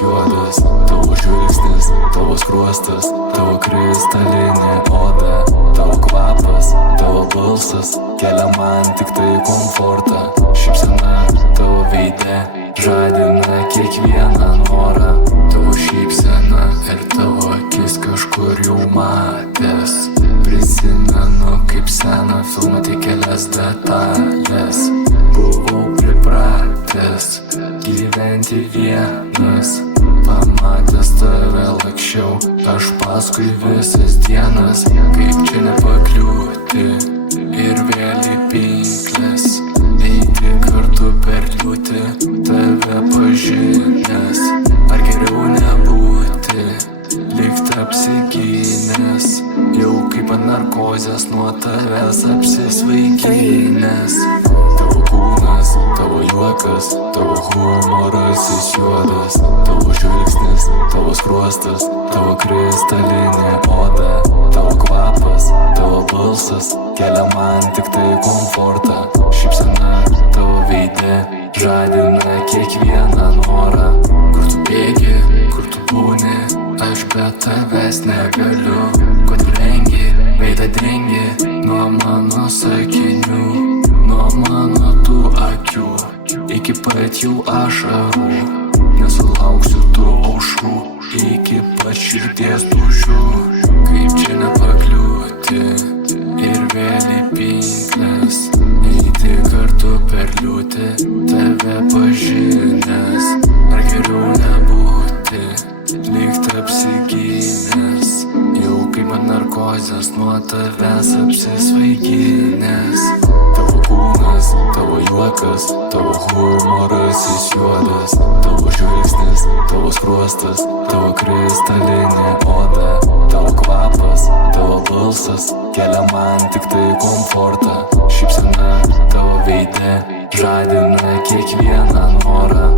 juodas, tavo žvilgsnis, tavo skruostas, tavo kristalinė oda, tavo kvapas, tavo balsas kelia man tik tai komfortą. Šypsena tavo veide žadina kiekvieną norą. Tavo šypsena ir tavo akis kažkur jau matęs. Prisimenu kaip seną filmą, tik kelias detalės. Buvau pripratęs gyventi vienas, pamatęs tave laksčiau aš paskui visas dienas. Kaip čia nepakliūti ir vėl į pinkles, eiti kartu per liūtį, tave pažinęs. Ar geriau nebūti, likt apsigynęs, jau kaip ant narkozės nuo tavęs apsisvaiginęs. Tavo kūnas, tavo juokas, tavo humoras jis juodas, tavo žvilgsnis, tavo skruostas, tavo kristalinė oda, tavo kvapas, tavo balsas kelia man tik tai komfortą. Šypsena tavo veide žadina kiekvieną norą. Kur tu bėgi, kur tu būni, aš be tavęs negaliu. Ko tu rengi, veidą dengi nuo mano sakinių, nuo mano tų akių, iki pat jau ašarų. Nesulauksiu tų aušrų, iki pat širdies dūžių. Kaip čia nepakliūti ir vėl į pinkles, eiti kartu per liūtį, tave pažinęs. Ar geriau nebūti, likt apsigynęs, jau kaip ant narkozės nuo tavęs apsisvaiginęs. Tavo kūnas, tavo juokas, tavo humoras jis juodas, tavo žvilgsnis, tavo skruostas, tavo kristalinė oda, tavo kvapas, tavo balsas kelia man tik tai komfortą. Šypsena tavo veide žadina kiekvieną norą.